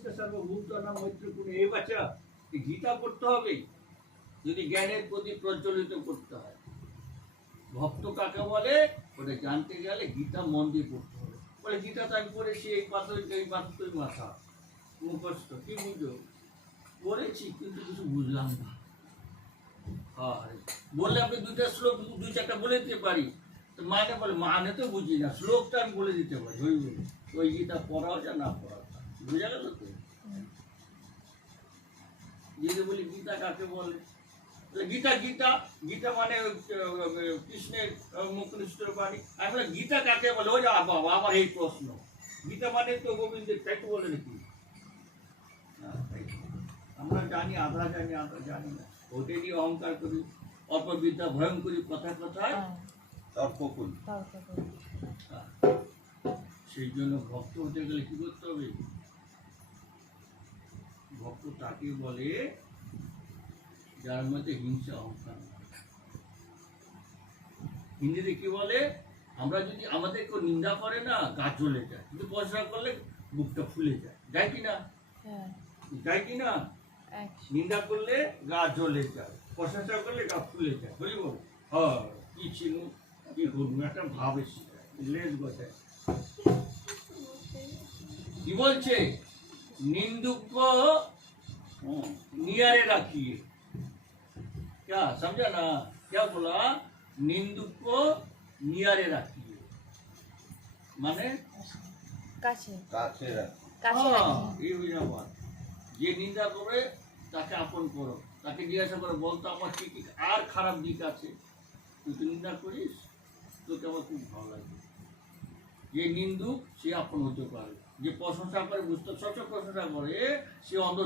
প্রতিষ্ঠা সর্বভূতানাং মৈত্রীপুণে এই বাচ্চা গীতা পড়তে হবে যদি জ্ঞানের প্রতি প্রজ্বলিত করতে হয়। ভক্ত কাকে বলে ওটা জানতে গেলে গীতা মন দিয়ে পড়তে হবে। বলে গীতা তো আমি পড়েছি, এই পাথর মাথা মুখস্থ, কি বুঝো? পড়েছি কিন্তু কিছু বুঝলাম না। বললে আমি দুইটা শ্লোক দুই চারটা বলে দিতে পারি, তো মানে বলে মানে তো বুঝি না, শ্লোকটা আমি বলে দিতে পারি। ওই গীতা পড়াও যা না পড়াও, বুঝা গেল তো? যদি বলি গীতা কাকে বলে, গীতা গীতা গীতা মানে কৃষ্ণের মুখনিষ্ঠ বাণী। আমি বলে গীতা কাকে বলে? ওই বাবা আমার এই প্রশ্ন, গীতা মানে তো গোবিন্দের, তাই তো বলে নাকি? আমরা জানি আধা জানি, আধা জানি না, ওটাই নিয়ে অহংকার করি, অল্প বিদ্যা ভয়ঙ্করী, কথা কথায় তর্ক করি। সেই জন্য ভক্ত হতে গেলে কি করতে হবে? ভক্ত তাকে বলে যার মধ্যে হিংসা অহংকার। হিন্দিতে কি বলে? আমরা যদি আমাদের কেউ নিন্দা করে না, গা জ্বলে যায়, কিন্তু প্রশংসা করলে বুকটা ফুলে যায়, যায় কিনা? যায় কিনা? নিন্দা করলে গা জ্বলে যায়, প্রশংসা করলে গা ফুলে যায়। বলিব কি ছিল, কি করবো, একটা ভাব এসে যায়, লেজ গজায়। কি বলছে? निंदुक को नियारे रखिए। क्या समझा ना? क्या बोला? निंदुक को नियारे रखिए माने কাছে কাছে রাখ। এই বুঝা বাত। যে নিন্দা করে তাকে আপন করো, তাকে জিজ্ঞাসা করো, বলতো আমার কি কি আর খারাপ দিক আছে, তুই তো নিন্দা করিস, তোকে আমার খুব ভালো লাগে। যে নিন্দুক সে আপন হতে পারে, যে প্রশংসা করে বুঝতে সচ্চ প্রশংসা করে সে অন্ধ